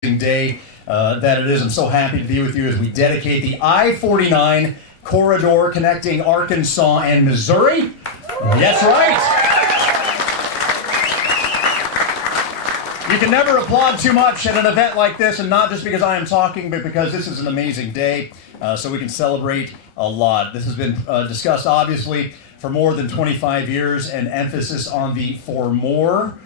Day that it is. I'm so happy to be with you as we dedicate the I-49 corridor connecting Arkansas and Missouri. That's right. You can never applaud too much at an event like this, and not just because I am talking, but because this is an amazing day, so we can celebrate a lot. This has been discussed, obviously, for more than 25 years, and emphasis on the for more.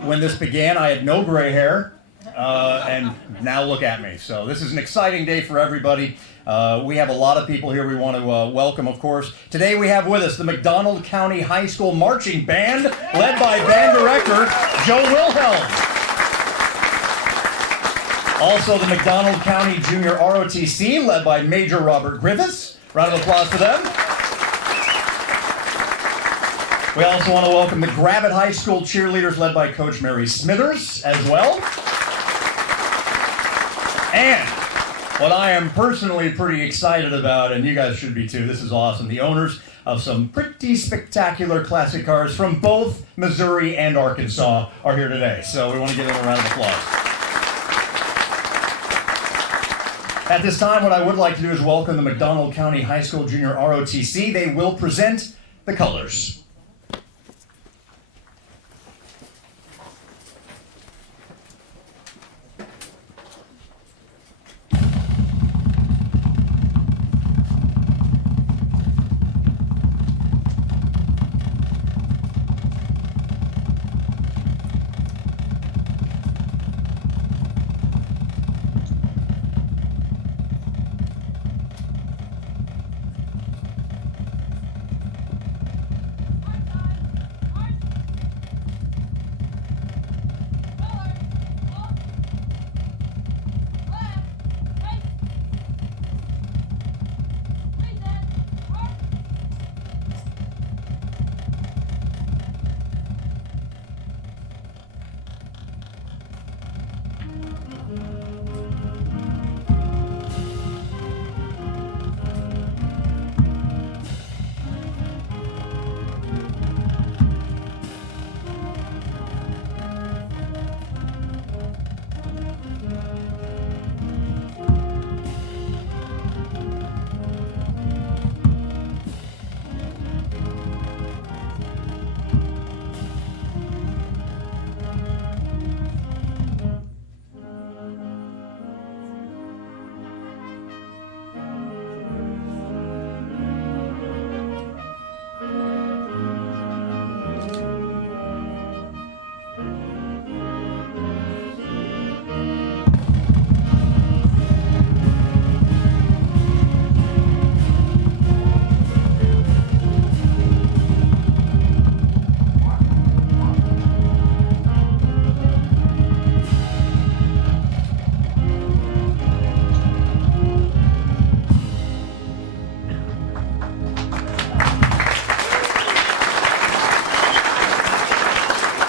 When this began, I had no gray hair. And now look at me. So this is an exciting day for everybody. We have a lot of people here we want to welcome, of course. Today we have with us the McDonald County High School Marching Band, led by band director Joe Wilhelm. Also the McDonald County Junior ROTC, led by Major Robert Griffiths. Round of applause for them. We also want to welcome the Gravette High School cheerleaders, led by Coach Mary Smithers as well. And what I am personally pretty excited about, and you guys should be too, this is awesome, the owners of some pretty spectacular classic cars from both Missouri and Arkansas are here today. So we want to give them a round of applause. At this time, what I would like to do is welcome the McDonald County High School Junior ROTC. They will present the colors.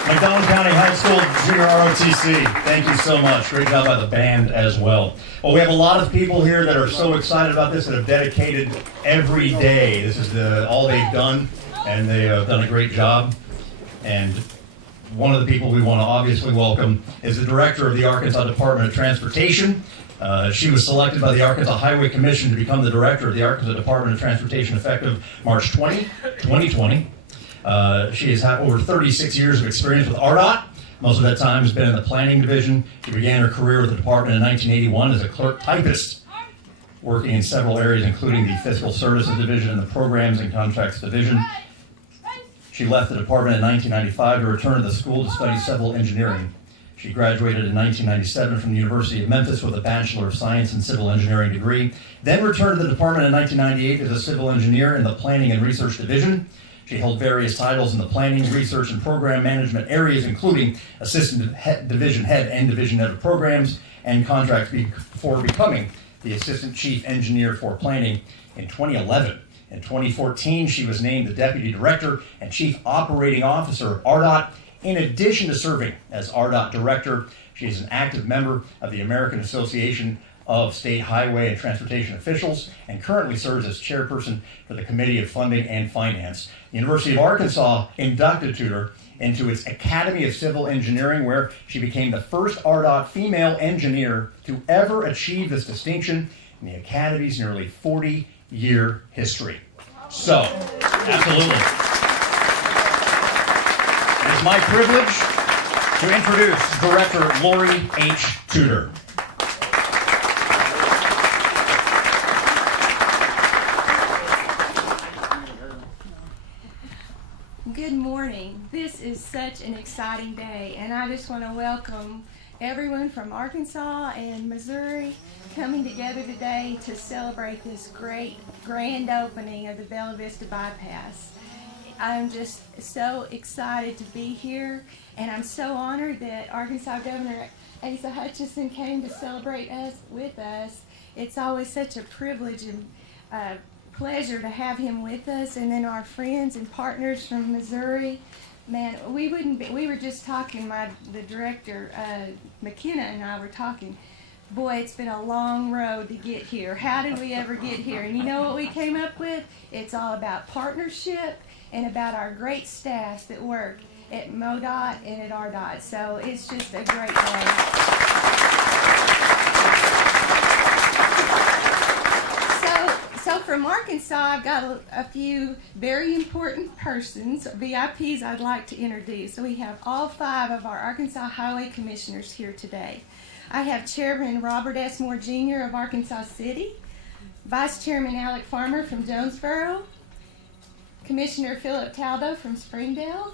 McDonald County High School Junior ROTC, thank you so much. Great job by the band as well. Well, we have a lot of people here that are so excited about this that have dedicated every day. This is all they've done, and they have done a great job. And one of the people we want to obviously welcome is the director of the Arkansas Department of Transportation. She was selected by the Arkansas Highway Commission to become the director of the Arkansas Department of Transportation effective March 20, 2020. She has had over 36 years of experience with ArDOT. Most of that time has been in the planning division. She began her career with the department in 1981 as a clerk typist, working in several areas, including the Fiscal Services Division and the Programs and Contracts Division. She left the department in 1995 to return to the school to study civil engineering. She graduated in 1997 from the University of Memphis with a Bachelor of Science in Civil Engineering degree, then returned to the department in 1998 as a civil engineer in the Planning and Research Division. She held various titles in the planning, research, and program management areas, including assistant division head and division head of programs and contracts before becoming the assistant chief engineer for planning in 2011. In 2014, she was named the deputy director and chief operating officer of ArDOT. In addition to serving as ArDOT director, she is an active member of the American Association of State Highway and Transportation Officials, and currently serves as chairperson for the Committee of Funding and Finance. The University of Arkansas inducted to her into its Academy of Civil Engineering, where she became the first ArDOT female engineer to ever achieve this distinction in the Academy's nearly 40-year history. So, absolutely. It is my privilege to introduce Director Lori H. Tudor. Good morning. This is such an exciting day, and I just want to welcome everyone from Arkansas and Missouri coming together today to celebrate this great grand opening of the Bella Vista Bypass. I'm just so excited to be here, and I'm so honored that Arkansas Governor Asa Hutchinson came to celebrate with us. It's always such a privilege and pleasure to have him with us, and then our friends and partners from Missouri. Man, we were just talking, the director, McKenna and I were talking, boy, it's been a long road to get here. How did we ever get here? And you know what we came up with? It's all about partnership and about our great staffs that work at MoDOT and at ArDOT. So it's just a great day. So from Arkansas, I've got a few very important persons, VIPs, I'd like to introduce. So we have all 5 of our Arkansas Highway Commissioners here today. I have Chairman Robert S. Moore Jr. of Arkansas City, Vice Chairman Alec Farmer from Jonesboro, Commissioner Philip Taldo from Springdale,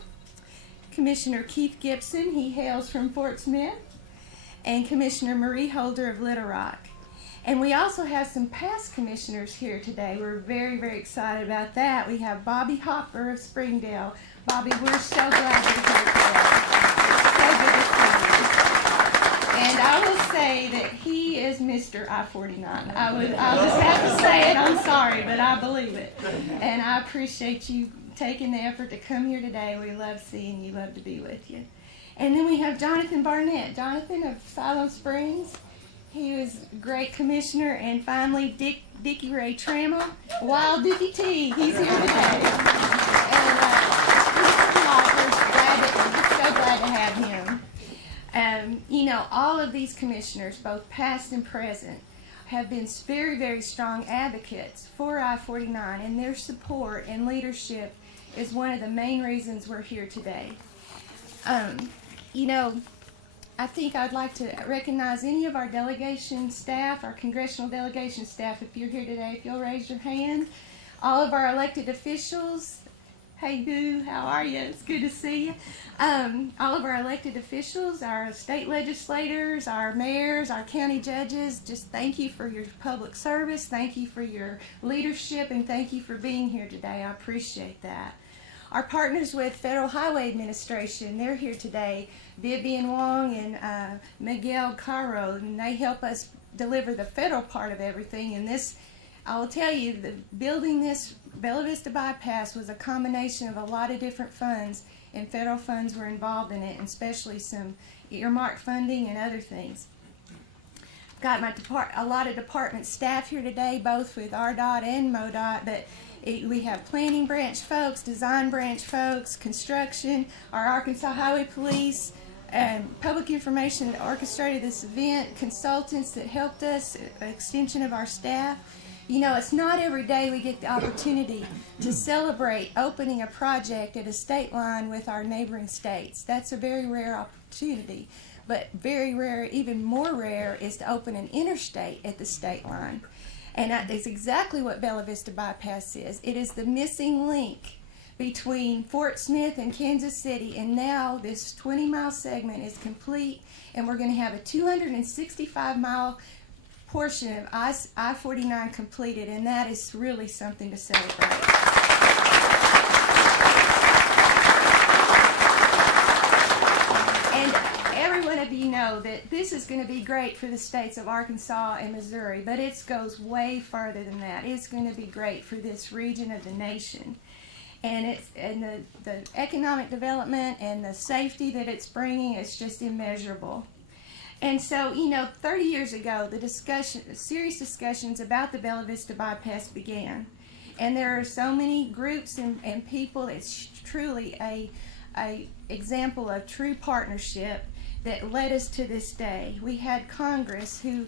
Commissioner Keith Gibson, he hails from Fort Smith, and Commissioner Marie Holder of Little Rock. And we also have some past commissioners here today. We're very, very excited about that. We have Bobby Hopper of Springdale. Bobby, we're so glad you're here today. So good to see you. And I will say that he is Mr. I-49. I'll just have to say it. I'm sorry, but I believe it. And I appreciate you taking the effort to come here today. We love seeing you. Love to be with you. And then we have Jonathan Barnett. Jonathan of Siloam Springs. He was a great commissioner. And finally, Dickie Ray Trammell, Wild Dickie T. He's here today. And we're so glad to have him. You know, all of these commissioners, both past and present, have been very, very strong advocates for I-49, and their support and leadership is one of the main reasons we're here today. You know, I think I'd like to recognize any of our delegation staff, our congressional delegation staff, if you're here today, if you'll raise your hand. All of our elected officials. Hey, Boo, how are you? It's good to see you. All of our elected officials, our state legislators, our mayors, our county judges, just thank you for your public service. Thank you for your leadership, and thank you for being here today. I appreciate that. Our partners with Federal Highway Administration, they're here today. Vivian Wong and Miguel Caro, and they help us deliver the federal part of everything. And this, I'll tell you, building this Bella Vista Bypass was a combination of a lot of different funds, and federal funds were involved in it, and especially some earmarked funding and other things. Got a lot of department staff here today, both with ArDOT and MoDOT, but we have planning branch folks, design branch folks, construction, our Arkansas Highway Police, public information that orchestrated this event, consultants that helped us, extension of our staff. You know, it's not every day we get the opportunity to celebrate opening a project at a state line with our neighboring states. That's a very rare opportunity. But very rare, even more rare, is to open an interstate at the state line. And that is exactly what Bella Vista Bypass is. It is the missing link between Fort Smith and Kansas City, and now this 20-mile segment is complete, and we're going to have a 265-mile portion of I-49 completed, and that is really something to celebrate. And every one of you know that this is going to be great for the states of Arkansas and Missouri, but it goes way further than that. It's going to be great for this region of the nation. And the economic development and the safety that it's bringing is just immeasurable. And so, you know, 30 years ago, serious discussions about the Bella Vista Bypass began. And there are so many groups and people. It's truly a a example of true partnership that led us to this day. We had Congress who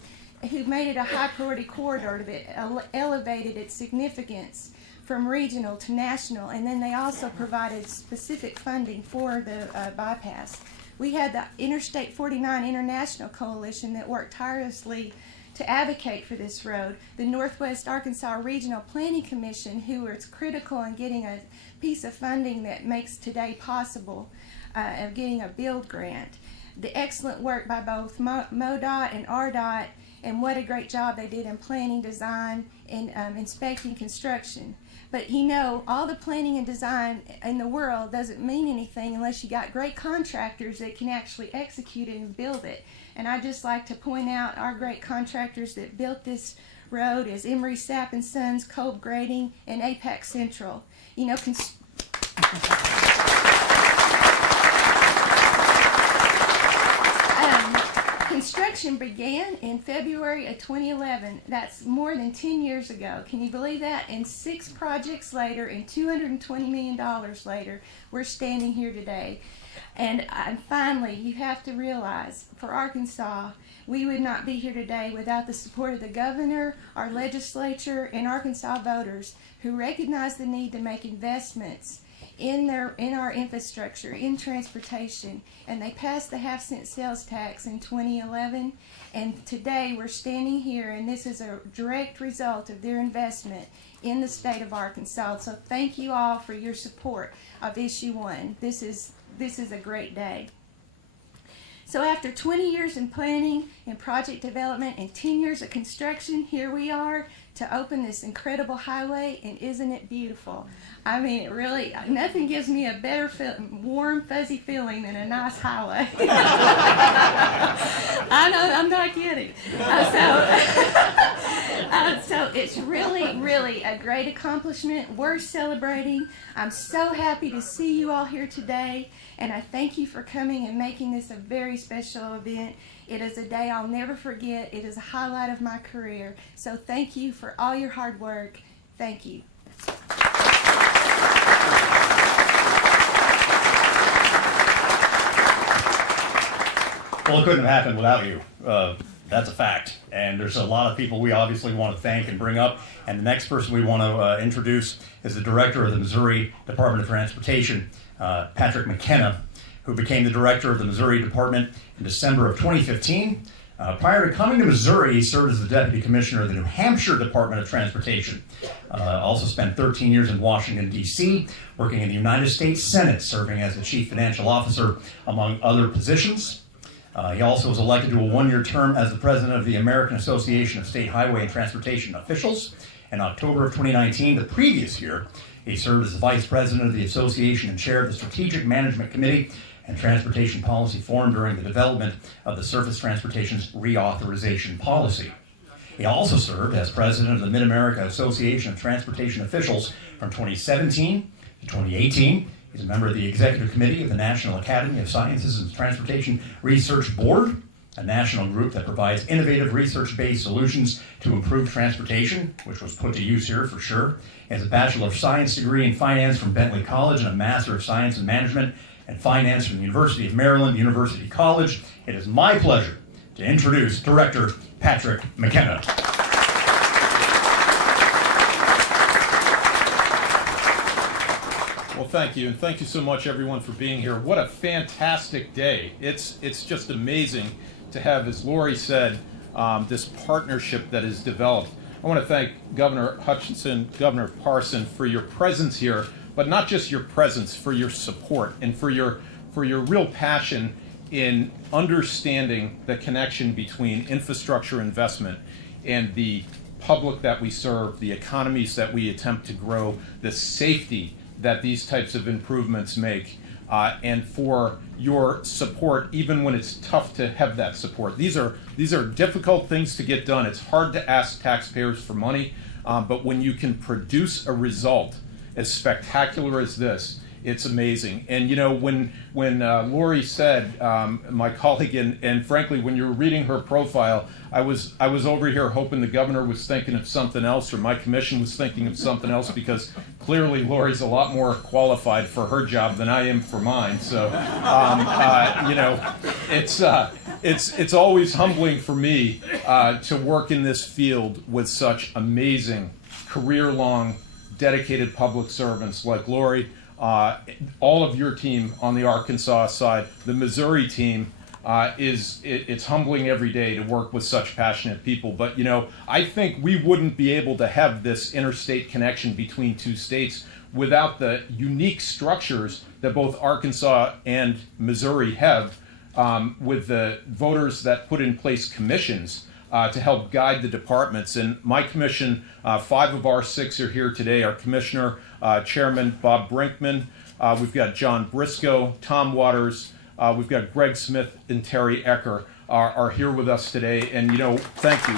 made it a high priority corridor that elevated its significance from regional to national, and then they also provided specific funding for the bypass. We had the Interstate 49 International Coalition that worked tirelessly to advocate for this road, the Northwest Arkansas Regional Planning Commission, who is critical in getting a piece of funding that makes today possible, of getting a build grant. The excellent work by both MoDOT and ArDOT, and what a great job they did in planning, design, and inspecting construction. But you know, all the planning and design in the world doesn't mean anything unless you got great contractors that can actually execute it and build it. And I'd just like to point out our great contractors that built this road is Emery Sapp and Sons, Kolb Grading, and Apex Central. You know, construction began in February of 2011. That's more than 10 years ago. Can you believe that? And 6 projects later and $220 million later, we're standing here today. And finally, you have to realize, for Arkansas, we would not be here today without the support of the governor, our legislature, and Arkansas voters who recognize the need to make investments in our infrastructure, in transportation, and they passed the half-cent sales tax in 2011, and today we're standing here, and this is a direct result of their investment in the state of Arkansas. So thank you all for your support of Issue 1. This is a great day. So after 20 years in planning and project development and 10 years of construction, here we are to open this incredible highway, and isn't it beautiful? I mean, it really, nothing gives me a better warm, fuzzy feeling than a nice highway. I know, I'm not kidding. So it's really, really a great accomplishment. We're celebrating. I'm so happy to see you all here today, and I thank you for coming and making this a very special event. It is a day I'll never forget. It is a highlight of my career. So thank you for all your hard work. Thank you. Well, it couldn't have happened without you. That's a fact. And there's a lot of people we obviously want to thank and bring up. And the next person we want to introduce is the director of the Missouri Department of Transportation, Patrick McKenna, who became the director of the Missouri Department in December of 2015. Prior to coming to Missouri, he served as the deputy commissioner of the New Hampshire Department of Transportation. Also spent 13 years in Washington, D.C., working in the United States Senate, serving as the chief financial officer, among other positions. He also was elected to a one-year term as the president of the American Association of State Highway and Transportation Officials. In October of 2019, the previous year, he served as the vice president of the association and chair of the Strategic Management Committee and Transportation Policy Forum during the development of the Surface Transportation's reauthorization policy. He also served as president of the Mid-America Association of Transportation Officials from 2017 to 2018. He's a member of the Executive Committee of the National Academy of Sciences and Transportation Research Board, a national group that provides innovative research-based solutions to improve transportation, which was put to use here for sure. He has a Bachelor of Science degree in Finance from Bentley College and a Master of Science in Management and Finance from the University of Maryland University College. It is my pleasure to introduce Director Patrick McKenna. Well, thank you, and thank you so much, everyone, for being here. What a fantastic day. It's just amazing to have, as Lori said, this partnership that is developed. I want to thank Governor Hutchinson, Governor Parson, for your presence here, but not just your presence, for your support and for your real passion in understanding the connection between infrastructure investment and the public that we serve, the economies that we attempt to grow, the safety that these types of improvements make, and for your support even when it's tough to have that support. These are difficult things to get done. It's hard to ask taxpayers for money, but when you can produce a result as spectacular as this, It's amazing. And when Lori said, my colleague, and frankly, when you were reading her profile, I was over here hoping the governor was thinking of something else, or my commission was thinking of something else, because clearly Lori's a lot more qualified for her job than I am for mine. So, it's always humbling for me to work in this field with such amazing, career-long, dedicated public servants like Lori. All of your team on the Arkansas side, the Missouri team, it's humbling every day to work with such passionate people. But I think we wouldn't be able to have this interstate connection between two states without the unique structures that both Arkansas and Missouri have, with the voters that put in place commissions to help guide the departments. And my commission, 5 of our 6 are here today. Our commissioner, Chairman Bob Brinkman. We've got John Briscoe, Tom Waters. We've got Greg Smith and Terry Ecker are here with us today. And, thank you.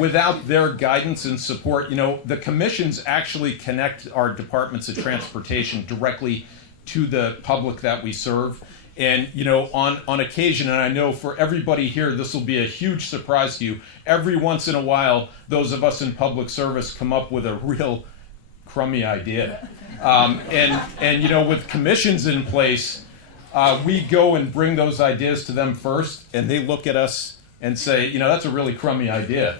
Without their guidance and support, the commissions actually connect our departments of transportation directly to the public that we serve. And, on occasion, and I know for everybody here, this will be a huge surprise to you, every once in a while, those of us in public service come up with a real crummy idea. And with commissions in place, we go and bring those ideas to them first, and they look at us and say, that's a really crummy idea.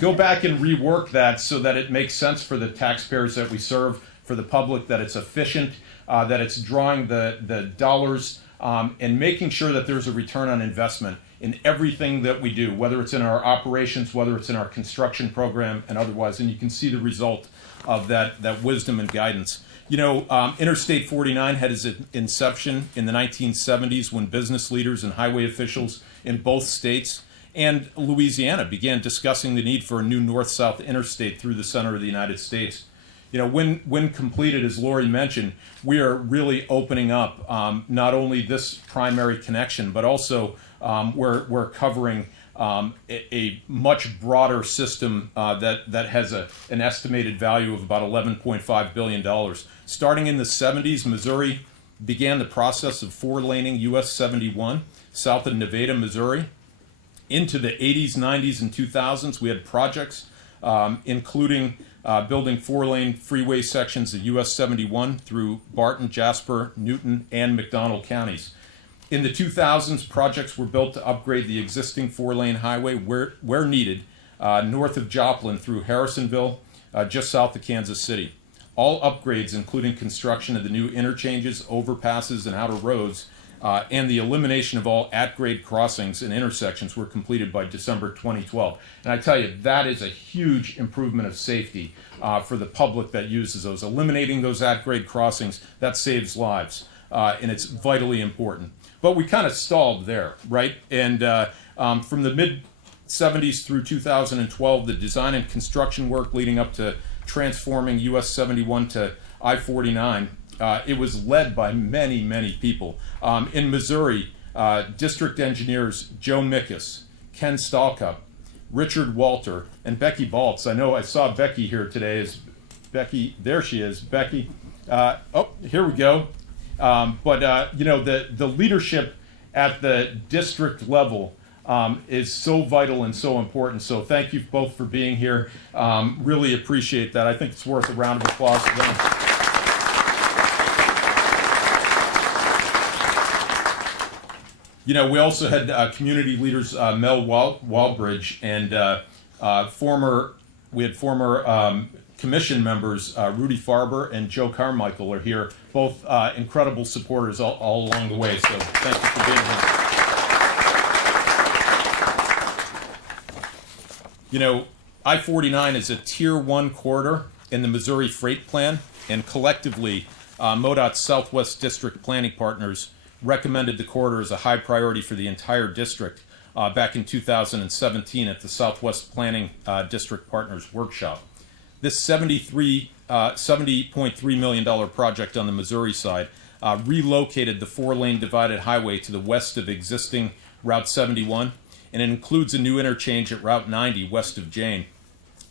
Go back and rework that so that it makes sense for the taxpayers that we serve, for the public, that it's efficient, that it's drawing the dollars, and making sure that there's a return on investment in everything that we do, whether it's in our operations, whether it's in our construction program, and otherwise. And you can see the result of that wisdom and guidance. Interstate 49 had its inception in the 1970s when business leaders and highway officials in both states and Louisiana began discussing the need for a new north-south interstate through the center of the United States. When completed, as Lori mentioned, we are really opening up not only this primary connection, but also we're covering a much broader system that has an estimated value of about $11.5 billion. Starting in the 70s, Missouri began the process of 4-laning US 71 south of Nevada, Missouri. Into the 80s, 90s, and 2000s, we had projects including building 4-lane freeway sections of US 71 through Barton, Jasper, Newton, and McDonald counties. In the 2000s, projects were built to upgrade the existing 4-lane highway where needed, north of Joplin through Harrisonville, just south of Kansas City. All upgrades, including construction of the new interchanges, overpasses, and outer roads, and the elimination of all at-grade crossings and intersections were completed by December 2012. And I tell you, that is a huge improvement of safety for the public that uses those. Eliminating those at-grade crossings, that saves lives, and it's vitally important. But we kind of stalled there, right? And from the mid-70s through 2012, the design and construction work leading up to transforming US 71 to I-49, it was led by many, many people. In Missouri, district engineers Joe Mickus, Ken Stalcup, Richard Walter, and Becky Baltz. I know I saw Becky here today. Is Becky, there she is. Becky, oh, here we go. The leadership at the district level is so vital and so important. So thank you both for being here. Really appreciate that. I think it's worth a round of applause for them. We also had community leaders, Mel Walbridge, and we had former commission members, Rudy Farber and Joe Carmichael are here, both incredible supporters all along the way. So thank you for being here. I-49 is a Tier 1 corridor in the Missouri Freight Plan, and collectively, MoDOT's Southwest District Planning Partners recommended the corridor as a high priority for the entire district back in 2017 at the Southwest Planning District Partners Workshop. This $70.3 million project on the Missouri side relocated the 4-lane divided highway to the west of existing Route 71, and it includes a new interchange at Route 90 west of Jane.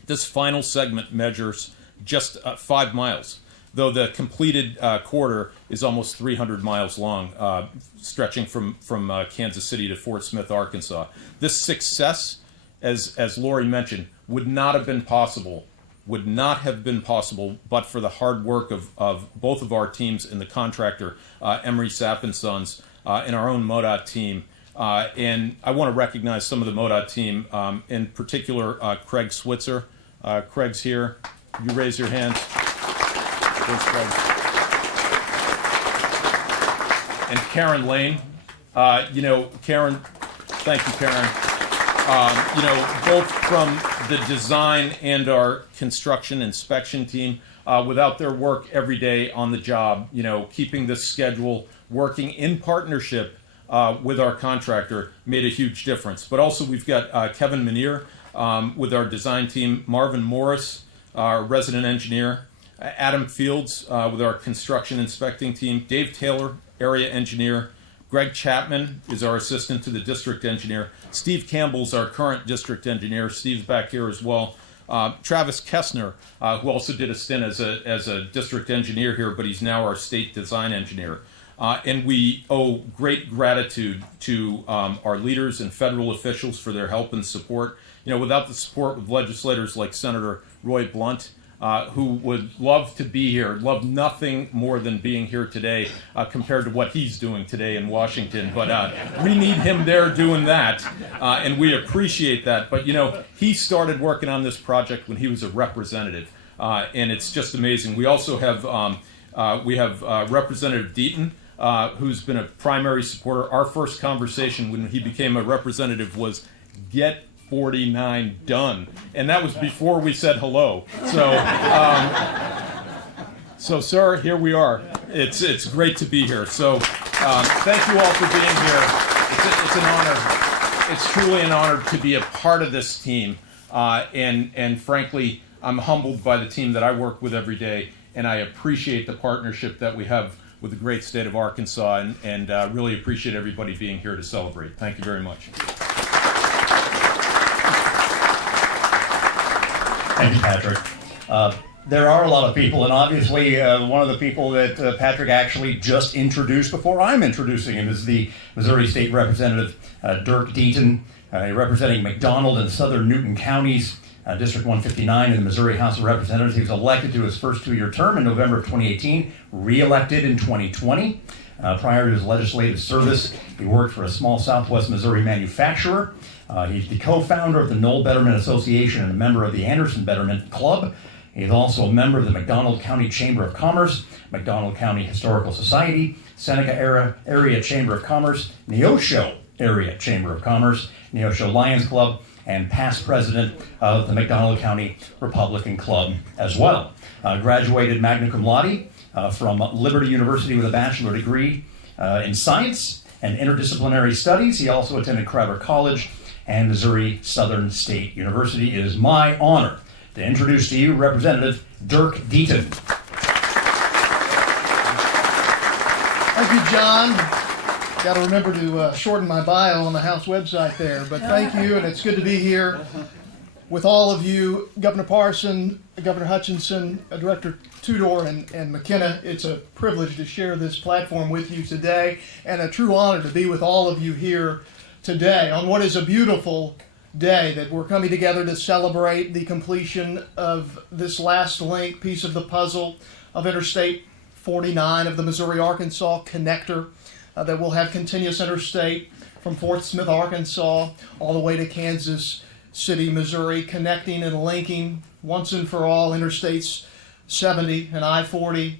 This final segment measures just 5 miles, though the completed quarter is almost 300 miles long, stretching from Kansas City to Fort Smith, Arkansas. This success, as Lori mentioned, would not have been possible but for the hard work of both of our teams and the contractor, Emery Sapp and Sons, and our own MoDOT team. And I want to recognize some of the MoDOT team, in particular Craig Switzer. Craig's here. You raise your hands. There's Craig. And Karen Lane. Karen, thank you, Karen. Both from the design and our construction inspection team, without their work every day on the job, keeping this schedule, working in partnership with our contractor made a huge difference. But also we've got Kevin Manier with our design team, Marvin Morris, our resident engineer, Adam Fields with our construction inspecting team, Dave Taylor, area engineer, Greg Chapman is our assistant to the district engineer. Steve Campbell's our current district engineer. Steve's back here as well. Travis Kessner, who also did a stint as a district engineer here, but he's now our state design engineer. And we owe great gratitude to our leaders and federal officials for their help and support. Without the support of legislators like Senator Roy Blunt, who would love to be here, love nothing more than being here today compared to what he's doing today in Washington. But we need him there doing that, and we appreciate that. But, he started working on this project when he was a representative, and it's just amazing. We also have Representative Deaton, who's been a primary supporter. Our first conversation when he became a representative was, get 49 done, and that was before we said hello. So, sir, here we are. It's great to be here. So, thank you all for being here. It's an honor. It's truly an honor to be a part of this team, and frankly, I'm humbled by the team that I work with every day, and I appreciate the partnership that we have with the great state of Arkansas, and really appreciate everybody being here to celebrate. Thank you very much. Thank you, Patrick. There are a lot of people, and obviously one of the people that Patrick actually just introduced before I'm introducing him is the Missouri State Representative Dirk Deaton, representing McDonald and Southern Newton counties, District 159 in the Missouri House of Representatives. He was elected to his first 2-year term in November of 2018, re-elected in 2020. Prior to his legislative service, he worked for a small Southwest Missouri manufacturer. He's the co-founder of the Knoll Betterment Association and a member of the Anderson Betterment Club. He's also a member of the McDonald County Chamber of Commerce, McDonald County Historical Society, Seneca Area Chamber of Commerce, Neosho Area Chamber of Commerce, Neosho Lions Club, and past president of the McDonald County Republican Club as well. Graduated magna cum laude from Liberty University with a bachelor degree in science and interdisciplinary studies. He also attended Crowder College and Missouri Southern State University. It is my honor to introduce to you Representative Dirk Deaton. Thank you, John. Got to remember to shorten my bio on the House website there. But thank you, and it's good to be here with all of you, Governor Parson, Governor Hutchinson, Director Tudor, and McKenna. It's a privilege to share this platform with you today, and a true honor to be with all of you here today on what is a beautiful day that we're coming together to celebrate the completion of this last link piece of the puzzle of Interstate 49 of the Missouri-Arkansas connector that will have continuous interstate from Fort Smith, Arkansas, all the way to Kansas City, Missouri, connecting and linking once and for all Interstates 70 and I-40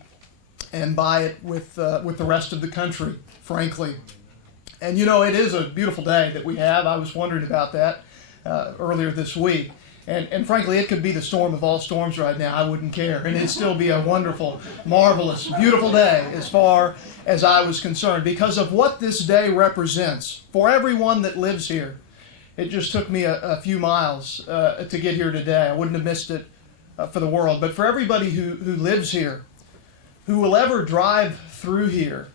and by it with the rest of the country, frankly. And it is a beautiful day that we have. I was wondering about that earlier this week. And frankly, it could be the storm of all storms right now. I wouldn't care. And it'd still be a wonderful, marvelous, beautiful day as far as I was concerned because of what this day represents for everyone that lives here. It just took me a few miles to get here today. I wouldn't have missed it for the world. But for everybody who lives here, who will ever drive through here,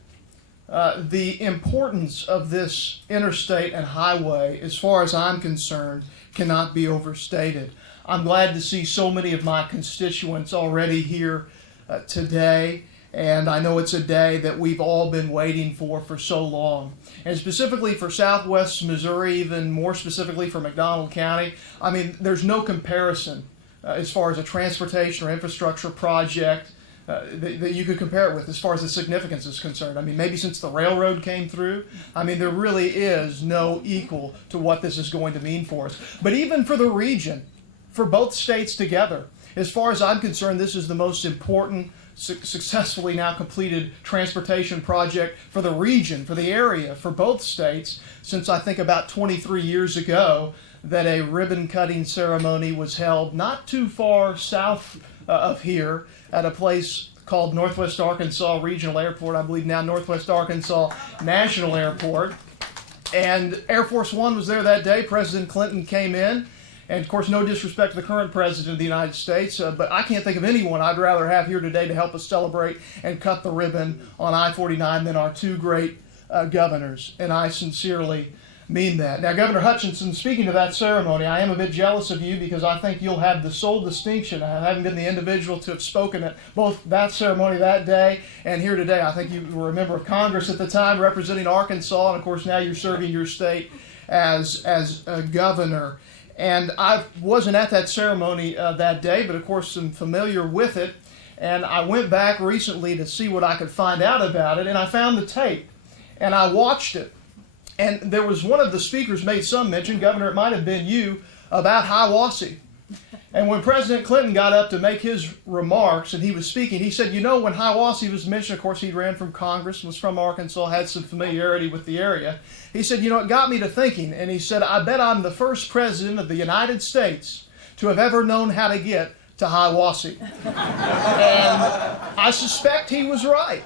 the importance of this interstate and highway, as far as I'm concerned, cannot be overstated. I'm glad to see so many of my constituents already here today. And I know it's a day that we've all been waiting for so long. And specifically for Southwest Missouri, even more specifically for McDonald County, I mean, there's no comparison as far as a transportation or infrastructure project that you could compare it with as far as the significance is concerned. I mean, maybe since the railroad came through, I mean, there really is no equal to what this is going to mean for us. But even for the region, for both states together, as far as I'm concerned, this is the most important successfully now completed transportation project for the region, for the area, for both states, since I think about 23 years ago that a ribbon cutting ceremony was held not too far south of here at a place called Northwest Arkansas Regional Airport, I believe now Northwest Arkansas National Airport. And Air Force One was there that day. President Clinton came in. And, of course, no disrespect to the current President of the United States, but I can't think of anyone I'd rather have here today to help us celebrate and cut the ribbon on I-49 than our two great governors. And I sincerely mean that. Now, Governor Hutchinson, speaking to that ceremony, I am a bit jealous of you because I think you'll have the sole distinction, I haven't been the individual to have spoken at both that ceremony that day and here today. I think you were a member of Congress at the time representing Arkansas, and, of course, now you're serving your state as a governor. And I wasn't at that ceremony that day, but of course I'm familiar with it. And I went back recently to see what I could find out about it, and I found the tape. And I watched it. And there was one of the speakers made some mention, Governor, it might have been you, about Hiawassee. And when President Clinton got up to make his remarks and he was speaking, he said, you know, when Hiawassee was mentioned, of course he ran from Congress, was from Arkansas, had some familiarity with the area. He said, you know, it got me to thinking. And he said, I bet I'm the first president of the United States to have ever known how to get to Hiawassee. And I suspect he was right.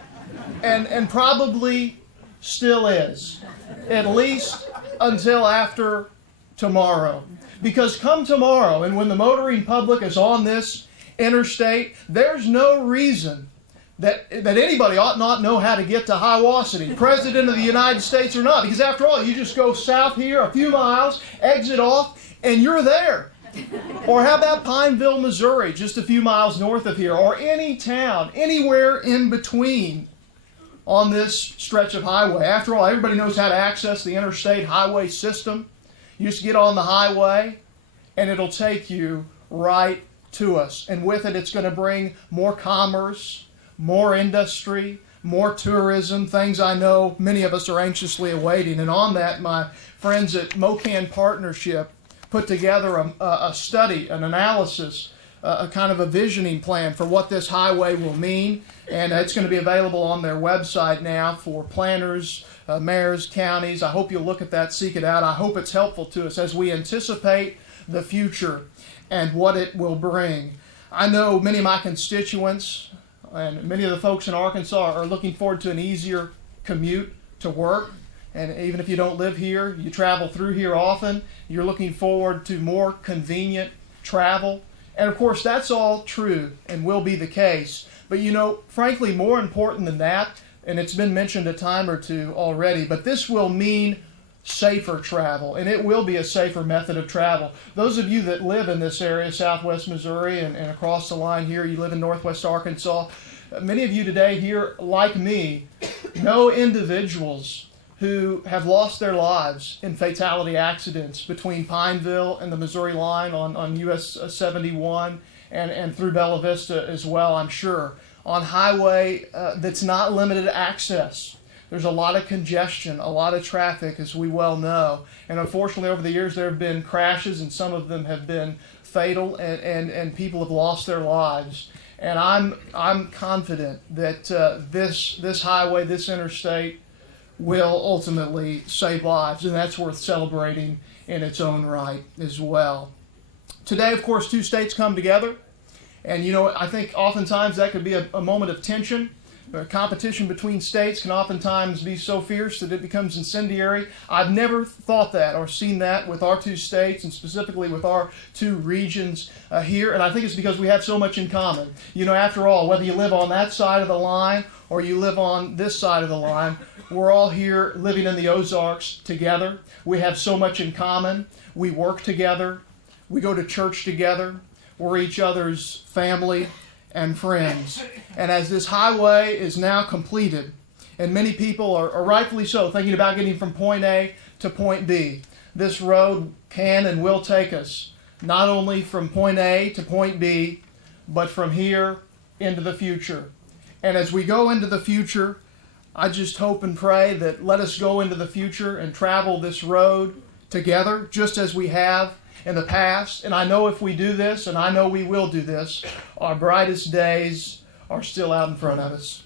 And probably still is. At least until after tomorrow. Because come tomorrow, and when the motoring public is on this interstate, there's no reason that anybody ought not know how to get to Hiawassee, President of the United States or not. Because after all, you just go south here a few miles, exit off, and you're there. Or how about Pineville, Missouri, just a few miles north of here, or any town, anywhere in between on this stretch of highway. After all, everybody knows how to access the interstate highway system. You just get on the highway, and it'll take you right to us. And with it, it's going to bring more commerce, more industry, more tourism, things I know many of us are anxiously awaiting. And on that, my friends at MoCan Partnership put together a study, an analysis, a kind of a visioning plan for what this highway will mean. And it's going to be available on their website now for planners, mayors, counties. I hope you'll look at that, seek it out. I hope it's helpful to us as we anticipate the future and what it will bring. I know many of my constituents and many of the folks in Arkansas are looking forward to an easier commute to work. And even if you don't live here, you travel through here often, you're looking forward to more convenient travel. And of course, that's all true and will be the case. But you know, frankly, more important than that, and it's been mentioned a time or two already, but this will mean safer travel, and it will be a safer method of travel. Those of you that live in this area, Southwest Missouri and across the line here, you live in Northwest Arkansas, many of you today here, like me, know individuals who have lost their lives in fatality accidents between Pineville and the Missouri line on US 71 and through Bella Vista as well, I'm sure, on highway that's not limited access. There's a lot of congestion, a lot of traffic, as we well know. And unfortunately, over the years, there have been crashes, and some of them have been fatal, and people have lost their lives. And I'm confident that this highway, this interstate, will ultimately save lives, and that's worth celebrating in its own right as well. Today, of course, two states come together, and you know, I think oftentimes that could be a moment of tension. Competition between states can oftentimes be so fierce that it becomes incendiary. I've never thought that or seen that with our two states, and specifically with our two regions here, and I think it's because we have so much in common. You know, after all, whether you live on that side of the line or you live on this side of the line, we're all here living in the Ozarks together. We have so much in common. We work together. We go to church together. We're each other's family and friends. And as this highway is now completed, and many people are rightfully so thinking about getting from point A to point B, this road can and will take us not only from point A to point B, but from here into the future. And as we go into the future, I just hope and pray that let us go into the future and travel this road together, just as we have in the past. And I know if we do this, and I know we will do this, our brightest days are still out in front of us.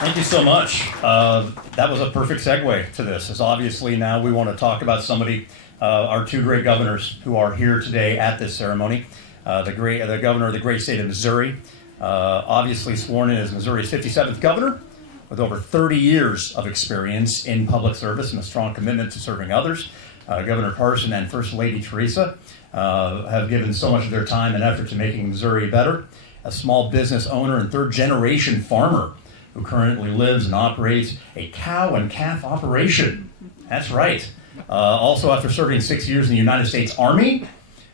Thank you so much. That was a perfect segue to this, as obviously now we want to talk about somebody, our two great governors who are here today at this ceremony. The governor of the great state of Missouri, obviously sworn in as Missouri's 57th governor, with over 30 years of experience in public service and a strong commitment to serving others. Governor Parson and First Lady Teresa have given so much of their time and effort to making Missouri better. A small business owner and third-generation farmer who currently lives and operates a cow and calf operation. That's right. Also, after serving 6 years in the United States Army,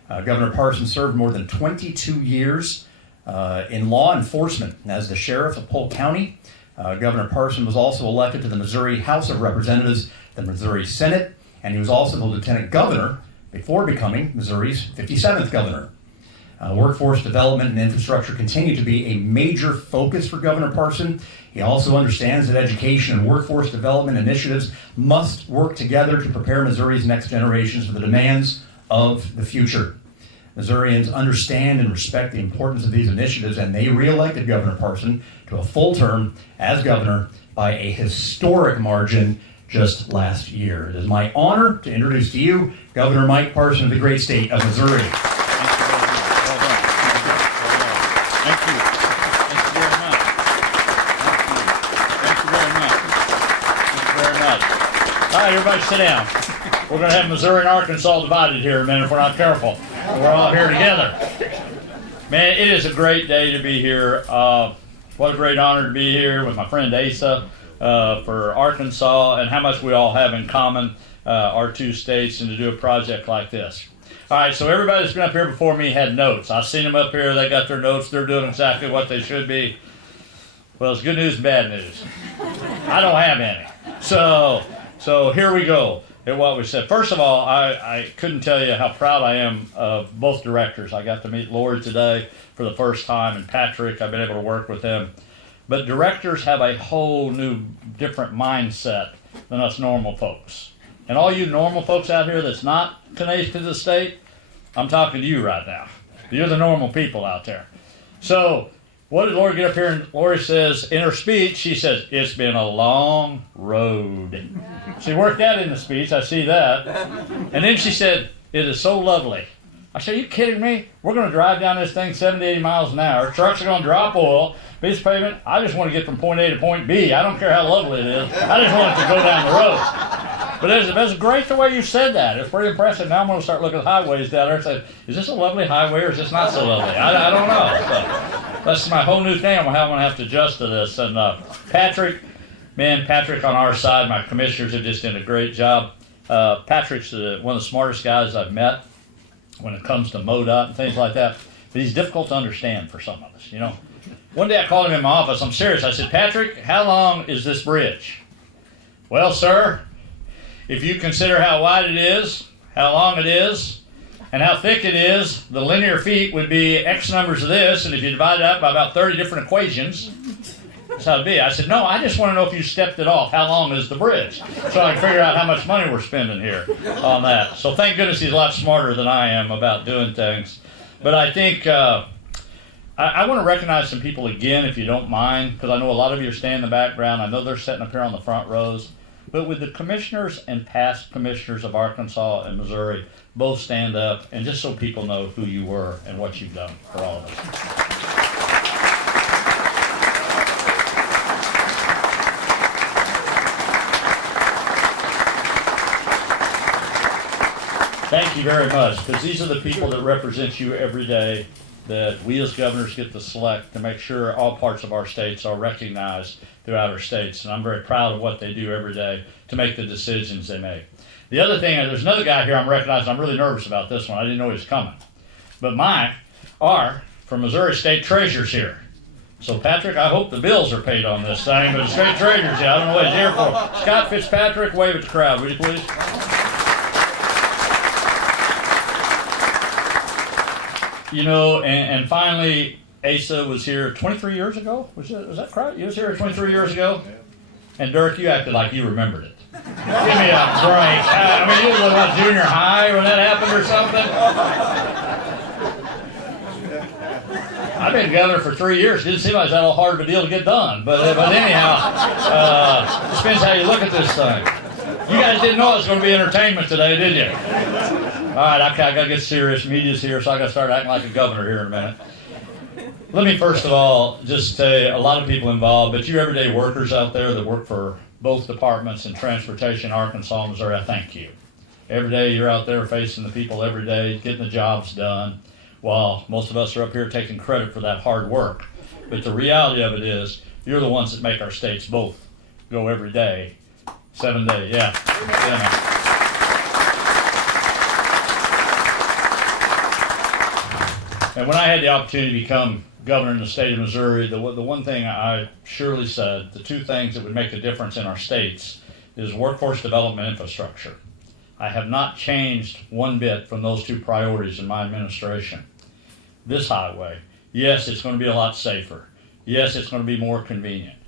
Governor Parson served more than 22 years in law enforcement as the sheriff of Polk County. Governor Parson was also elected to the Missouri House of Representatives, the Missouri Senate, and he was also the lieutenant governor before becoming Missouri's 57th governor. Workforce development and infrastructure continue to be a major focus for Governor Parson. He also understands that education and workforce development initiatives must work together to prepare Missouri's next generations for the demands of the future. Missourians understand and respect the importance of these initiatives, and they re-elected Governor Parson to a full term as governor by a historic margin just last year. It is my honor to introduce to you Governor Mike Parson of the great state of Missouri. All right, everybody sit down. We're going to have Missouri and Arkansas divided here in a minute if we're not careful. We're all here together. Man, it is a great day to be here. What a great honor to be here with my friend Asa for Arkansas, and how much we all have in common, our two states, and to do a project like this. All right, so everybody that's been up here before me had notes. I've seen them up here. They got their notes. They're doing exactly what they should be. Well, it's good news and bad news. I don't have any. So here we go at what we said. First of all, I couldn't tell you how proud I am of both directors. I got to meet Lori today for the first time, and Patrick, I've been able to work with him. But directors have a whole new, different mindset than us normal folks. And all you normal folks out here that's not connected to the state, I'm talking to you right now. You're the normal people out there. So what did Lori get up here? And Lori says, in her speech, she says, it's been a long road. She worked that in the speech, I see that. And then she said, it is so lovely. I said, are you kidding me? We're going to drive down this thing 70, 80 miles an hour. Trucks are going to drop oil. Piece of pavement. I just want to get from point A to point B. I don't care how lovely it is. I just want it to go down the road. But that's great the way you said that. It's pretty impressive. Now I'm going to start looking at highways down there and say, is this a lovely highway or is this not so lovely? I don't know. So that's my whole new thing. I'm going to have to adjust to this. And Patrick on our side, my commissioners have just done a great job. Patrick's one of the smartest guys I've met when it comes to MoDOT and things like that. But he's difficult to understand for some of us, you know. One day I called him in my office. I'm serious. I said, Patrick, how long is this bridge? Well, sir, if you consider how wide it is, how long it is, and how thick it is, the linear feet would be X numbers of this, and if you divide it up by about 30 different equations, that's how it'd be. I said, no, I just want to know if you stepped it off. How long is the bridge? So I can figure out how much money we're spending here on that. So thank goodness he's a lot smarter than I am about doing things. But I think I want to recognize some people again, if you don't mind, because I know a lot of you are staying in the background. I know they're sitting up here on the front rows. But with the commissioners and past commissioners of Arkansas and Missouri, both stand up, and just so people know who you were and what you've done for all of us. Thank you very much, because these are the people that represent you every day that we as governors get to select to make sure all parts of our states are recognized throughout our states. And I'm very proud of what they do every day to make the decisions they make. The other thing, there's another guy here I'm recognizing. I'm really nervous about this one. I didn't know he was coming. But mine are from Missouri State Treasurers here. So, Patrick, I hope the bills are paid on this thing, but the State Treasurers, yeah, I don't know what he's here for. Scott Fitzpatrick, wave at the crowd, would you please? You know, and finally, Asa was here 23 years ago. Was that correct? You was here 23 years ago? And Dirk, you acted like you remembered it. Give me a break. I mean, you was about junior high when that happened or something. I've been governor for 3 years. Didn't seem like that all hard of a deal to get done. But anyhow, it depends how you look at this thing. You guys didn't know it was going to be entertainment today, did you? All right, I got to get serious. Media's here, so I got to start acting like a governor here in a minute. Let me first of all just say a lot of people involved, but you everyday workers out there that work for both departments in transportation, Arkansas and Missouri, I thank you. Every day you're out there facing the people every day, getting the jobs done, while most of us are up here taking credit for that hard work. But the reality of it is, you're the ones that make our states both go every day, 7 days, yeah. And when I had the opportunity to become governor in the state of Missouri, the one thing I surely said, the two things that would make a difference in our states is workforce development infrastructure. I have not changed one bit from those two priorities in my administration. This highway, yes, it's going to be a lot safer. Yes, it's going to be more convenient.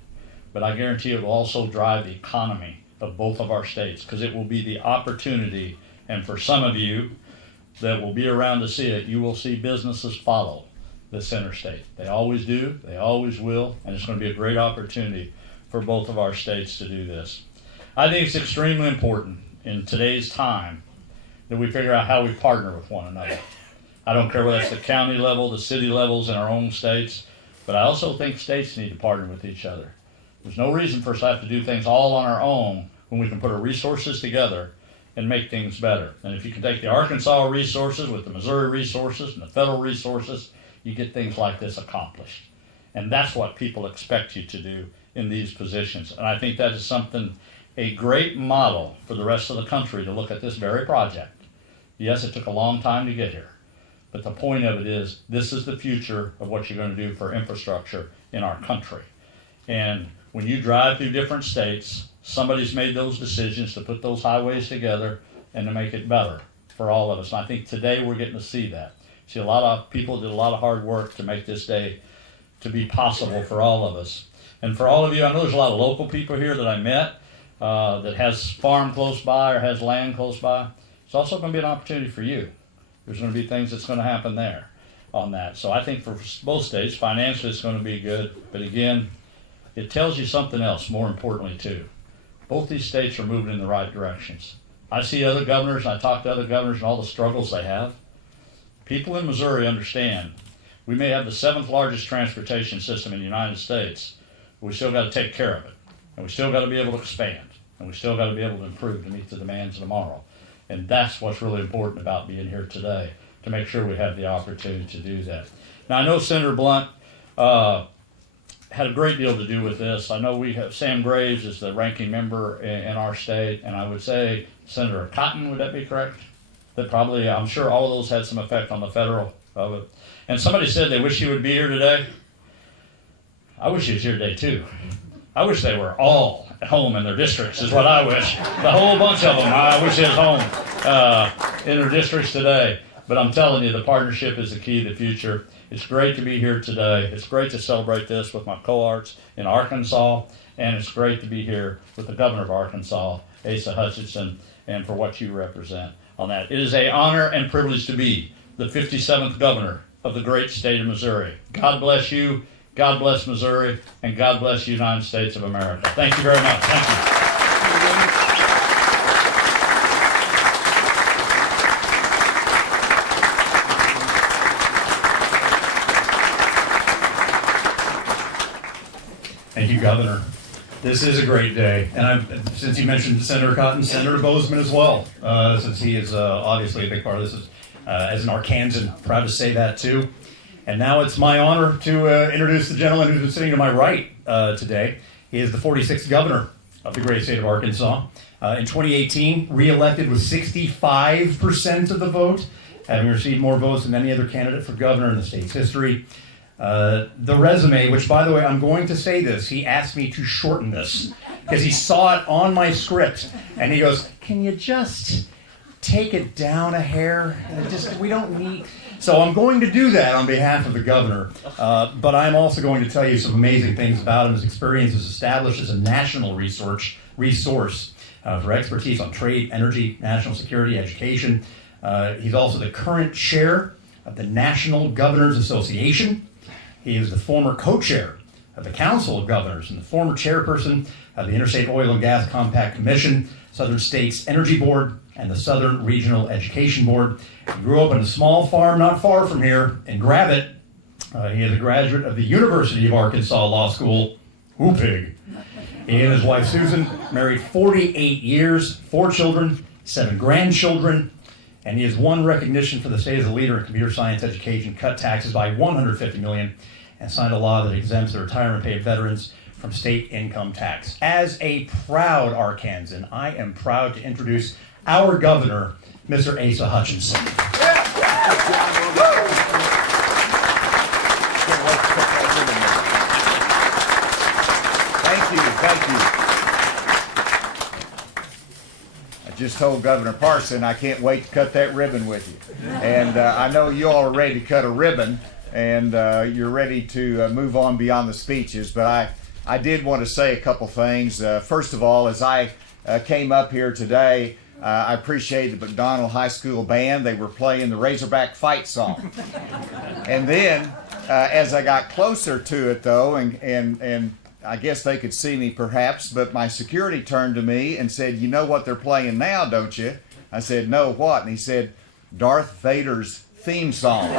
But I guarantee it will also drive the economy of both of our states, because it will be the opportunity, and for some of you that will be around to see it, you will see businesses follow this interstate. They always do, they always will, and it's going to be a great opportunity for both of our states to do this. I think it's extremely important in today's time that we figure out how we partner with one another. I don't care whether it's the county level, the city levels in our own states, but I also think states need to partner with each other. There's no reason for us to have to do things all on our own when we can put our resources together and make things better. And if you can take the Arkansas resources with the Missouri resources and the federal resources, you get things like this accomplished. And that's what people expect you to do in these positions. And I think that is something, a great model for the rest of the country to look at this very project. Yes, it took a long time to get here, but the point of it is, this is the future of what you're going to do for infrastructure in our country. And when you drive through different states, somebody's made those decisions to put those highways together and to make it better for all of us. And I think today we're getting to see that. See, a lot of people did a lot of hard work to make this day to be possible for all of us. And for all of you, I know there's a lot of local people here that I met that has farm close by or has land close by. It's also going to be an opportunity for you. There's going to be things that's going to happen there on that. So I think for both states, financially it's going to be good. But again, it tells you something else, more importantly too. Both these states are moving in the right directions. I see other governors, and I talk to other governors and all the struggles they have. People in Missouri understand we may have the 7th largest transportation system in the United States, but we still got to take care of it. And we still got to be able to expand. And we still got to be able to improve to meet the demands of tomorrow. And that's what's really important about being here today, to make sure we have the opportunity to do that. Now, I know Senator Blunt had a great deal to do with this. I know we have Sam Graves is the ranking member in our state, and I would say Senator Cotton, would that be correct? That probably, I'm sure all of those had some effect on the federal of it. And somebody said they wish he would be here today. I wish he was here today too. I wish they were all at home in their districts is what I wish. The whole bunch of them, I wish they was home in their districts today. But I'm telling you, the partnership is the key to the future. It's great to be here today. It's great to celebrate this with my cohorts in Arkansas, and it's great to be here with the governor of Arkansas, Asa Hutchinson, and for what you represent on that. It is an honor and privilege to be the 57th governor of the great state of Missouri. God bless you, God bless Missouri, and God bless the United States of America. Thank you very much. Thank you. Thank you, Governor. This is a great day, and since you mentioned Senator Cotton, Senator Bozeman as well, since he is obviously a big part of this. As an Arkansan, proud to say that too. And now it's my honor to introduce the gentleman who's been sitting to my right today. He is the 46th governor of the great state of Arkansas. In 2018, re-elected with 65% of the vote, having received more votes than any other candidate for governor in the state's history. The resume, which, by the way, I'm going to say this, he asked me to shorten this because he saw it on my script, and he goes, "Can you just take it down a hair? We don't need..." So I'm going to do that on behalf of the governor, but I'm also going to tell you some amazing things about him. His experience is established as a national resource for expertise on trade, energy, national security, education. He's also the current chair of the National Governors Association. He is the former co-chair of the Council of Governors and the former chairperson of the Interstate Oil and Gas Compact Commission, Southern States Energy Board, and the Southern Regional Education Board. He grew up on a small farm not far from here in Gravette. He is a graduate of the University of Arkansas Law School. Who pig? He and his wife Susan married 48 years, 4 children, 7 grandchildren, and he has won recognition for the state as a leader in computer science education, cut taxes by $150 million, and signed a law that exempts the retirement pay of veterans from state income tax. As a proud Arkansan, I am proud to introduce our governor, Mr. Asa Hutchinson. Thank you. I just told Governor Parson I can't wait to cut that ribbon with you. And I know you all are ready to cut a ribbon, and you're ready to move on beyond the speeches, but I did want to say a couple things. First of all, as I came up here today, I appreciate the McDonald High School band. They were playing the Razorback fight song. And then, as I got closer to it, though, and I guess they could see me perhaps, but my security turned to me and said, "You know what they're playing now, don't you?" I said, "No, what?" And he said, "Darth Vader's theme song."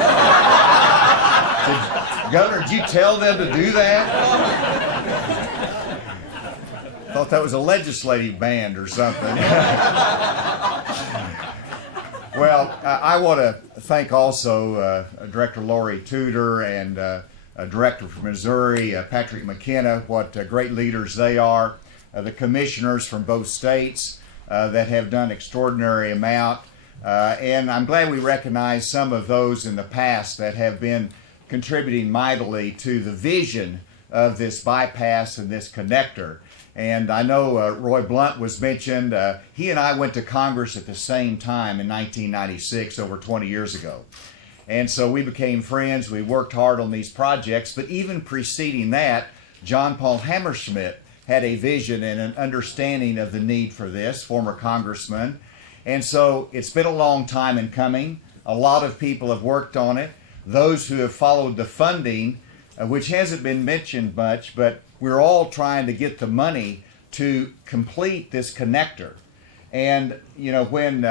Governor, did you tell them to do that? Thought that was a legislative band or something. Well, I want to thank also Director Lori Tudor and Director from Missouri, Patrick McKenna, what great leaders they are, the commissioners from both states that have done extraordinary amount, and I'm glad we recognize some of those in the past that have been contributing mightily to the vision of this bypass and this connector. And I know Roy Blunt was mentioned. He and I went to Congress at the same time in 1996, over 20 years ago. And so we became friends. We worked hard on these projects. But even preceding that, John Paul Hammerschmidt had a vision and an understanding of the need for this, former congressman. And so it's been a long time in coming. A lot of people have worked on it. Those who have followed the funding, which hasn't been mentioned much, but we're all trying to get the money to complete this connector. And, you know, when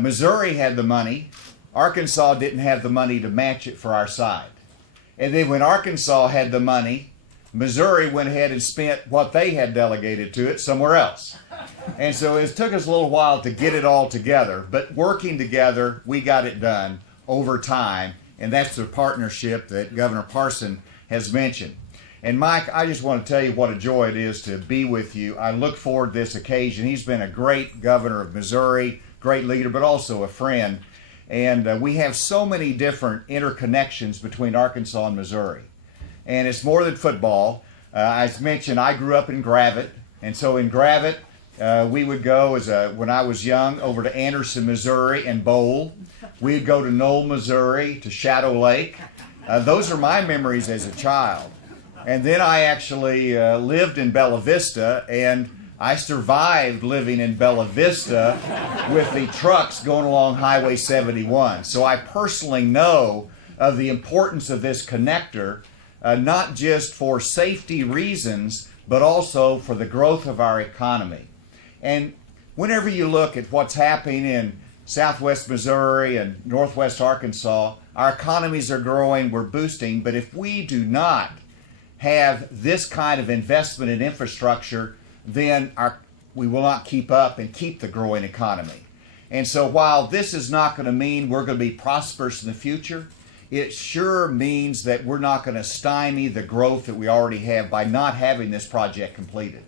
Missouri had the money, Arkansas didn't have the money to match it for our side. And then when Arkansas had the money, Missouri went ahead and spent what they had delegated to it somewhere else. And so it took us a little while to get it all together, but working together, we got it done over time, and that's the partnership that Governor Parson has mentioned. And Mike, I just want to tell you what a joy it is to be with you. I look forward to this occasion. He's been a great governor of Missouri, great leader, but also a friend. And we have so many different interconnections between Arkansas and Missouri. And it's more than football. As mentioned, I grew up in Gravette. And so in Gravette, we would go, when I was young, over to Anderson, Missouri and bowl. We'd go to Knoll, Missouri, to Shadow Lake. Those are my memories as a child. And then I actually lived in Bella Vista, and I survived living in Bella Vista with the trucks going along Highway 71. So I personally know of the importance of this connector, not just for safety reasons, but also for the growth of our economy. And whenever you look at what's happening in southwest Missouri and northwest Arkansas, our economies are growing, we're boosting, but if we do not have this kind of investment in infrastructure, then we will not keep up and keep the growing economy. And so while this is not going to mean we're going to be prosperous in the future, it sure means that we're not going to stymie the growth that we already have by not having this project completed.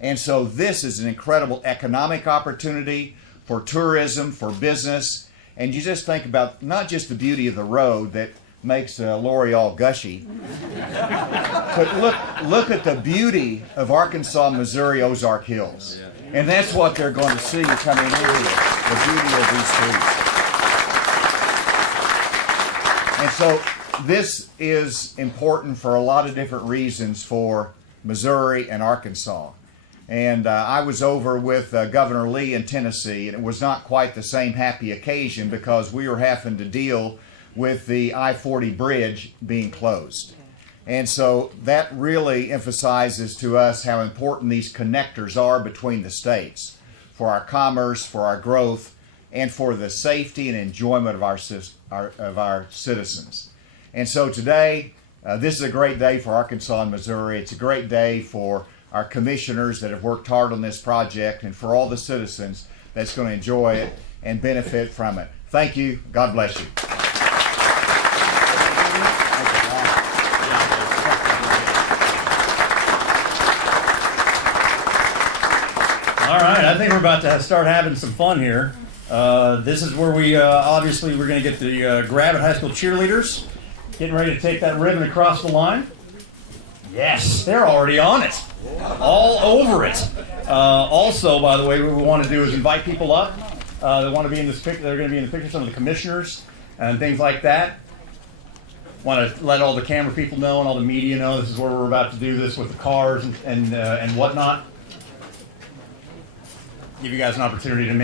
And so this is an incredible economic opportunity for tourism, for business, and you just think about not just the beauty of the road that makes Lori all gushy, but look at the beauty of Arkansas, Missouri, Ozark Hills. And that's what they're going to see coming in here, the beauty of these streets. And so this is important for a lot of different reasons for Missouri and Arkansas. And I was over with Governor Lee in Tennessee, and it was not quite the same happy occasion because we were having to deal with the I-40 bridge being closed. And so that really emphasizes to us how important these connectors are between the states for our commerce, for our growth, and for the safety and enjoyment of our citizens. And so today, this is a great day for Arkansas and Missouri. It's a great day for our commissioners that have worked hard on this project and for all the citizens that's going to enjoy it and benefit from it. Thank you. God bless you. All right, I think we're about to start having some fun here. This is where we obviously we're going to get the Gravette High School cheerleaders getting ready to take that ribbon across the line. Yes, they're already on it, all over it. Also, by the way, what we want to do is invite people up. They want to be in this picture. They're going to be in the picture. Some of the commissioners and things like that. Want to let all the camera people know and all the media know this is where we're about to do this with the cars and whatnot. Give you guys an opportunity to